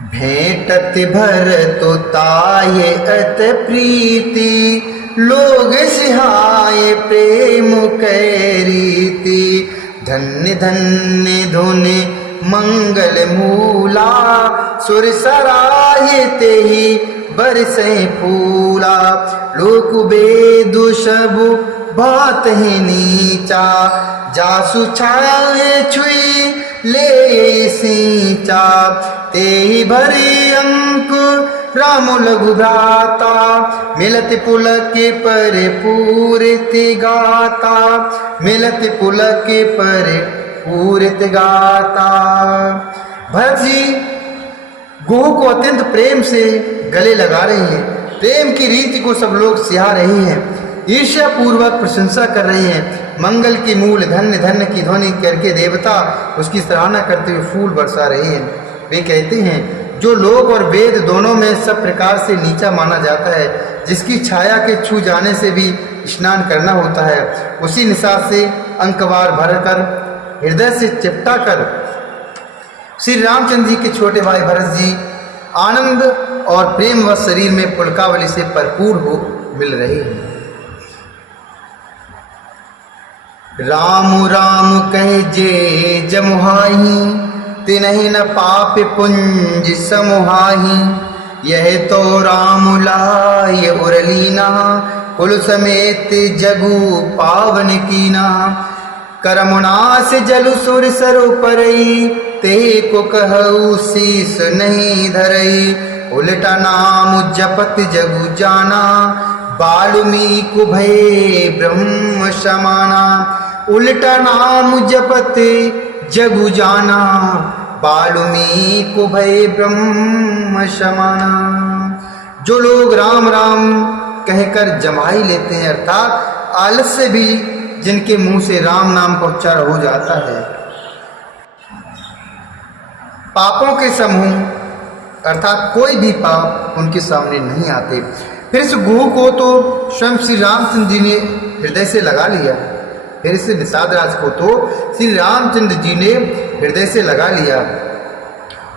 भेंटत भरत ताये अत प्रीति, लोग सिहाय प्रेम कैरीति। धन्य धन्य धुनि मंगल मूला, सुर सराय तेहि बरसै फूला। लोक वेदु सबु बात ही नीचा, जासु छाए छुई ले सींचा। तेहि भरी अंक राम लघु भ्राता, मिलत पुलक पर पूरित गाता। मिलत पुलक पर पूरित गाता। भरत जी गुह को अत्यंत प्रेम से गले लगा रहे हैं। प्रेम की रीति को सब लोग सिहा रहे हैं, ईर्ष्या पूर्वक प्रशंसा कर रहे हैं। मंगल की मूल धन्य धन्य की ध्वनि करके देवता उसकी सराहना करते हुए फूल बरसा रहे हैं। वे कहते हैं, जो लोक और वेद दोनों में सब प्रकार से नीचा माना जाता है, जिसकी छाया के छू जाने से भी स्नान करना होता है, उसी निशान से अंकवार भरकर हृदय से चिपटा कर श्री रामचंद्र जी के छोटे भाई भरत जी आनंद और प्रेम व शरीर में पुलकावली से भरपूर हो मिल रहे हैं। राम राम कह जे जमुहाही, तिनहि न पाप पुंज समुहाही। यह तो राम लाय उरलीना, कुल समेत जगु पावन कीना। करमुनास जलु सुर सरु परई, ते को कहु शीस नहीं धरई। उल्टा नाम जपत जगु जाना, वाल्मीकि भय ब्रह्म समाना। उल्टा नाम जपत जगु जाना, वाल्मीकि भय ब्रह्म समाना। जो लोग राम राम कहकर जमाई लेते हैं, अर्थात आलस्य भी जिनके मुंह से राम नाम का उच्चारण हो जाता है, पापों के समूह अर्थात कोई भी पाप उनके सामने नहीं आते। फिर इस गुह को तो स्वयं श्री रामचंद्र जी ने हृदय से लगा लिया, फिर इस निषाद राज को तो श्री रामचंद्र जी ने हृदय से लगा लिया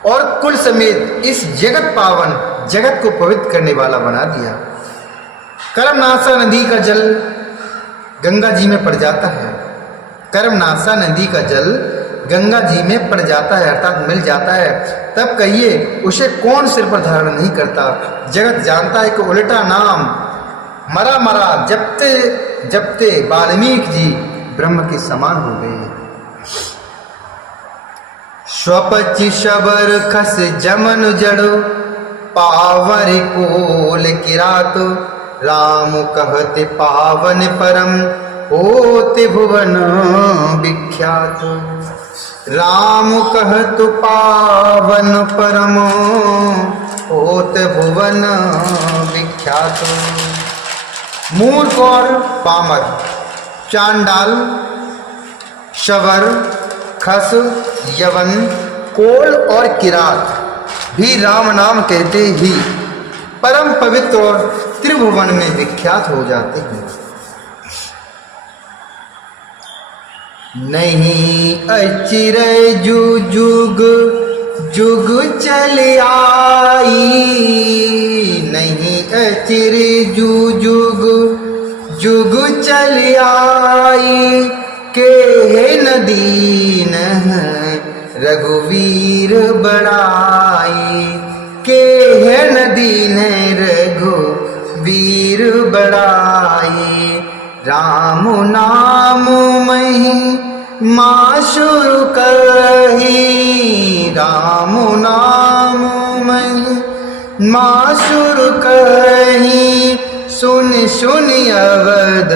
और कुल समेत इस जगत पावन जगत को पवित्र करने वाला बना दिया। कर्मनाशा नदी का जल गंगा जी में पड़ जाता है। कर्मनाशा नदी का जल गंगा जी में पड़ जाता है, अर्थात मिल जाता है। तब कहिए उसे कौन सिर पर धारण नहीं करता। जगत जानता है कि उल्टा नाम मरा मरा जपते जपते वाल्मीकि जी ब्रह्म के समान हो गए। स्वपचि शबर खस जमन जड़ो, पावर कोल किरात। राम कहते पावन परम, होते भुवन विख्यात। राम कहत पावन परम, होत भुवन विख्यात। मूर्ख और पामर, चांडाल, शबर, खस, यवन, कोल और किरात भी राम नाम कहते ही परम पवित्र और त्रिभुवन में विख्यात हो जाते हैं। नहीं अचिर जुग जुग चल आई, नहीं अचिर जुग जुग चल आई। के नदीन रघुवीर बड़ाई, के नदीन रघुवीर बड़ाई। राम नाम मही माशुर कही, राम नाम मही माशुर कही। सुन सुन अवध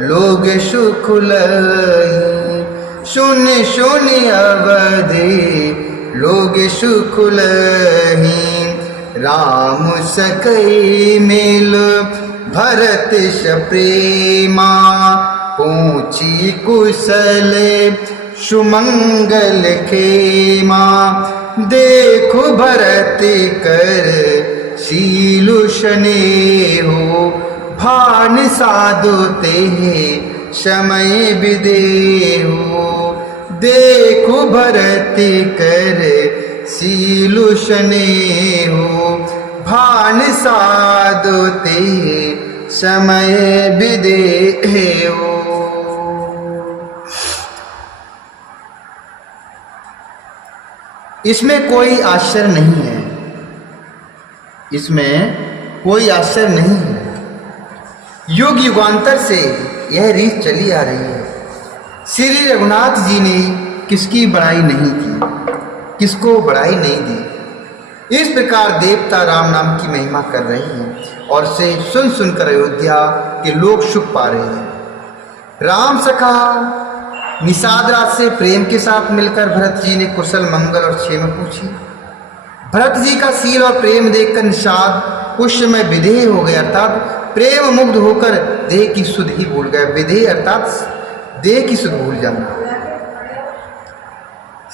लोग सुख लही, सुन सुन अवधि लोग सुख लही। राम सकई मिल भरत सप्रेमा, पूछी कुशल सुमंगल खेमा। देखो भरत कर शीलु स्नेहो, भान साधु ते समय विदेहो। देखो भरत कर सीलु स्नेहो भान साधुते समय विदेहो। इसमें कोई आश्चर्य नहीं है, इसमें कोई आश्चर्य नहीं है। युग युगांतर से यह रीत चली आ रही है। श्री रघुनाथ जी ने किसकी बड़ाई नहीं की, किसको बढ़ाई नहीं दी। इस प्रकार देवता राम नाम की महिमा कर रहे हैं और से सुन सुनकर अयोध्या के लोग सुख पा रहे हैं। राम सखा निषाद राज से प्रेम के साथ मिलकर भरत जी ने कुशल मंगल और क्षेम पूछी। भरत जी का शील और प्रेम देखकर निषाद उस समय विदेह हो गया, अर्थात प्रेम मुग्ध होकर देह की सुध ही भूल गए। विदेह अर्थात देह की सुध भूल जाना।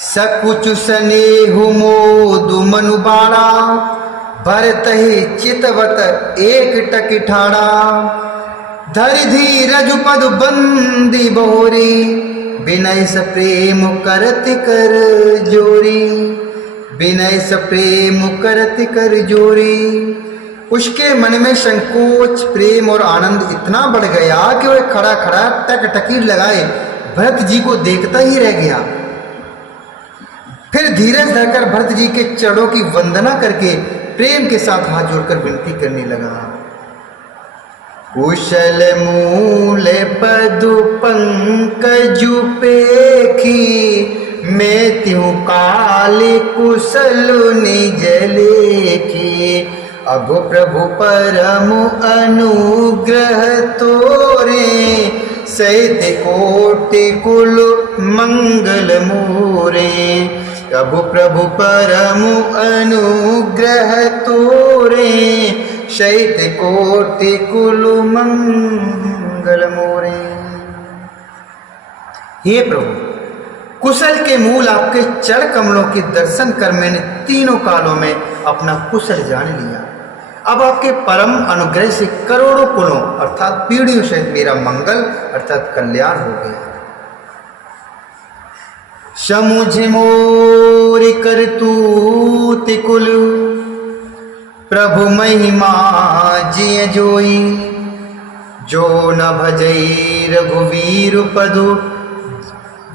सकुच स्नेहु मोदु मनु बाड़ा, भरत ही चितवत एक टक ठाड़ा। धरि धीरज पद बंदी बोरी, विनय स प्रेम करत कर जोरी। विनय स प्रेम करत कर जोरी। उसके मन में संकोच, प्रेम और आनंद इतना बढ़ गया कि वह खड़ा खड़ा टकटकी लगाए भरत जी को देखता ही रह गया। फिर धीरज धरकर भरत जी के चरणों की वंदना करके प्रेम के साथ हाथ जोड़कर विनती करने लगा। कुशल मूल पदु पंकजु पेखी, मैं त्यों काले कुशल निज लेखी। अब प्रभु परम अनुग्रह तोरे, सहित कोटि कुल मंगल मोरे। अब प्रभु परम अनुग्रह तोरे, सहित कोटि कुल मंगल मोरे। हे प्रभु, कुशल के मूल आपके चरण कमलों के दर्शन कर मैंने तीनों कालों में अपना कुशल जान लिया। अब आपके परम अनुग्रह से करोड़ों कुलों अर्थात पीढ़ियों सहित मेरा मंगल अर्थात कल्याण हो गया। समुझ मोर करतूत कुल, प्रभु महिमा जिय जोई। जो न भजई रघुवीर पदु,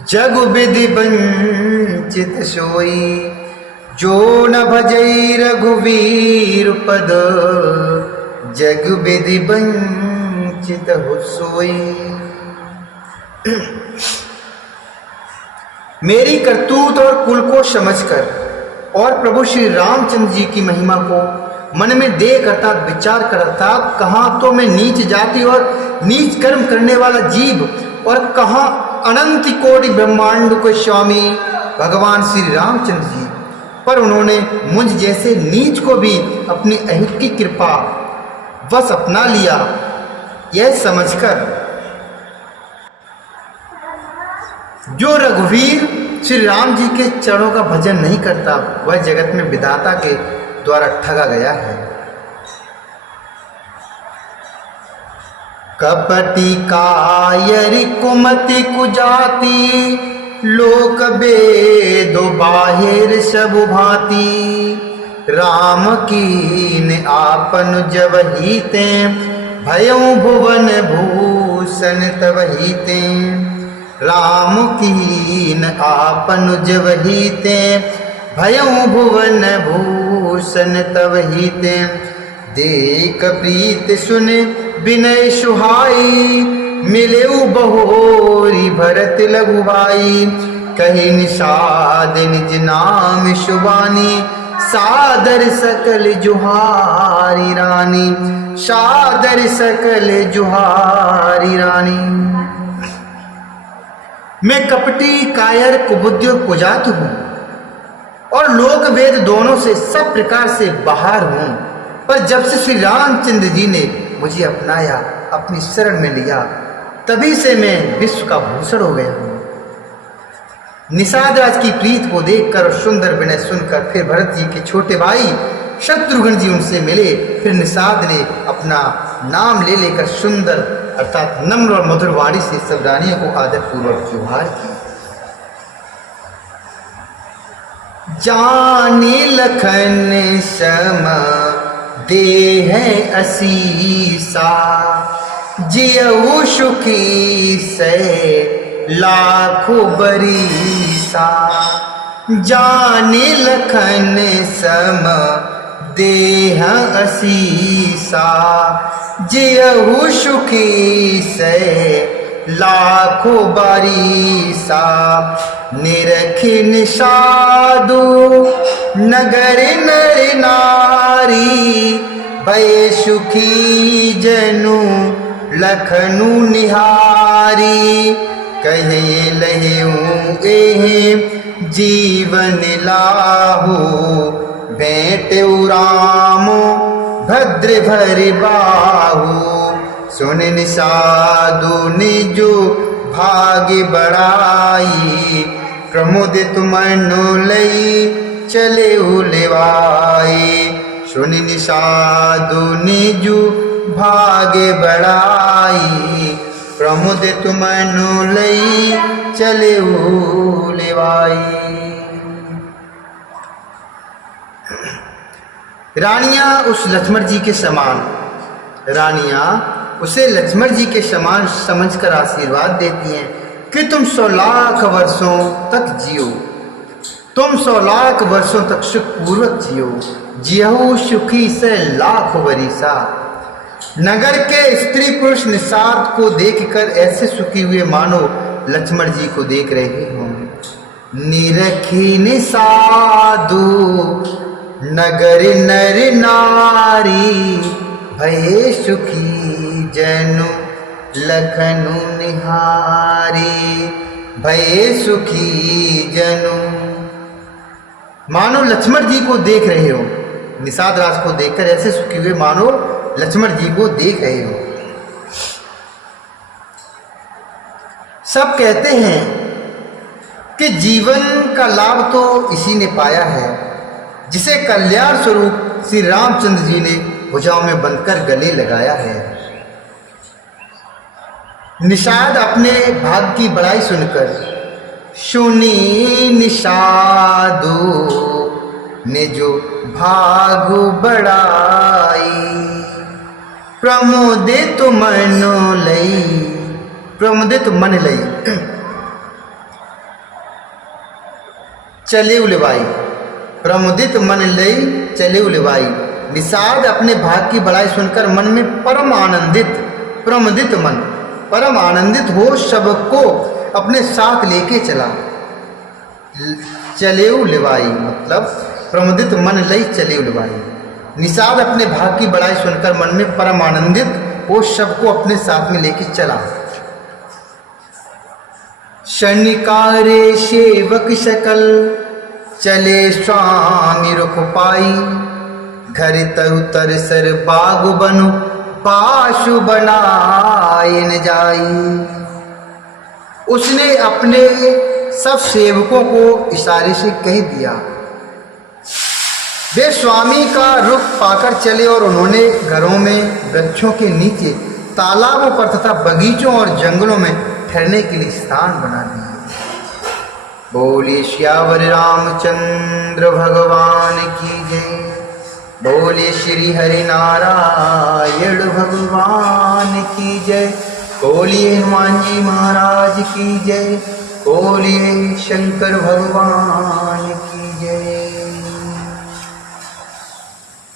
जग विधि वंचित सोई। जो न भजई रघुवीर पद, जग विधि वंचित हो सोई। मेरी करतूत और कुल को समझकर और प्रभु श्री रामचंद्र जी की महिमा को मन में देख अर्थात विचार कर, अर्थात कहाँ तो मैं नीच जाति और नीच कर्म करने वाला जीव और कहाँ अनंत कोटि ब्रह्मांड के स्वामी भगवान श्री रामचंद्र जी, पर उन्होंने मुझ जैसे नीच को भी अपनी अहित की कृपा बस अपना लिया। यह समझकर जो रघुवीर श्री राम जी के चरणों का भजन नहीं करता वह जगत में विधाता के द्वारा ठगा गया है। कपटी कायरि कुमति कुजाति, लोक बेदो बाहिर सब भांति। राम कीन आपन जब हीते, भयउ भुवन भूषण तब हीते। राम कीन आपन जब हीते, भयउ भुवन भूषण तब हीते। देख प्रीत सुन विनय सुहाई, मिलेउ बहोरी भरत लघु भाई। कही निषाद निज नाम शुबानी, सादर सकल जुहारी रानी। सादर सकल जुहारी रानी। मैं कपटी कायर कुबुद्ध कुजात हूँ और लोक वेद दोनों से सब प्रकार से बाहर हूँ, पर जब से श्री रामचंद्र जी ने मुझे अपनाया, अपनी शरण में लिया, तभी से मैं विश्व का भूषण हो गया हूँ। निषाद राज की प्रीत को देखकर और सुंदर विनय सुनकर फिर भरत जी के छोटे भाई शत्रुघ्न जी उनसे मिले। फिर निषाद ने अपना नाम ले लेकर सुंदर अर्थात नम्र और मधुर वाणी से सब रानियों को आदर पूर्वक जुहार की। जानी लखन सम देह असीसा, जियऊ सुखी से लाखों बरीसा। जानी लखन सम देह असीसा, जियऊ सुखी से लाखों बारीसा। निरखिन साधु नगर नर नारी, भय सुखी जनु लखनु निहारी। कहे लहू एह जीवन लाहो, भेंट रामो भद्र भर बाहु। सुन साधु निजो भाग्य बड़ाई, प्रमुदित मनु लई चले उलेवाई। सुन साधु निजु भाग्य बड़ाई, प्रमुदित मनु लई चले उलेवाई। रानियां उस लक्ष्मण जी के समान, रानियां उसे लक्ष्मण जी के समान समझकर आशीर्वाद देती हैं कि तुम 100 लाख वर्षों तक जियो, तुम 100 लाख वर्षों तक सुखपूर्वक जियो। जियहु सुखी से लाख वरीसा। नगर के स्त्री पुरुष निषाद को देखकर ऐसे सुखी हुए मानो लक्ष्मण जी को देख रहे हों। निरखी निसाधु नगर नर नारी, भय सुखी जनु लखनु निहारी। भय सुखी जनु, मानो लक्ष्मण जी को देख रहे हो। निषाद राज को देखकर ऐसे सुखी हुए मानो लक्ष्मण जी को देख रहे हो। सब कहते हैं कि जीवन का लाभ तो इसी ने पाया है जिसे कल्याण स्वरूप श्री रामचंद्र जी ने भुजाओं में बंधकर गले लगाया है। निषाद अपने भाग की बड़ाई सुनकर, सुनी निषादु ने जो भाग बड़ाई, प्रमोदित मन लई, प्रमोदित मन लई चले उलवाई। प्रमुदित मन लई चले उलवाई। निषाद अपने भाग की बड़ाई सुनकर मन में परम आनंदित, प्रमुदित मन परम आनंदित हो सबको अपने साथ लेके चला। चले उलवाई मतलब प्रमुदित मन लई चले उलवाई। निषाद अपने भाग की बड़ाई सुनकर मन में परम आनंदित हो सबको अपने साथ में लेके चला। शनिकारे सेवक सकल, चले स्वामी रुख पाई। घर तरु तरसर बाग बनु, पाशु बनाए न जाई। उसने अपने सब सेवकों को इशारे से कह दिया। वे स्वामी का रुख पाकर चले और उन्होंने घरों में, वृक्षों के नीचे, तालाबों पर तथा बगीचों और जंगलों में ठहरने के लिए स्थान बना दिए। बोले श्यावर रामचंद्र भगवान की जय। बोले श्री हरि नारायण भगवान की जय। बोलिए हनुमान जी महाराज की जय। बोलिए शंकर भगवान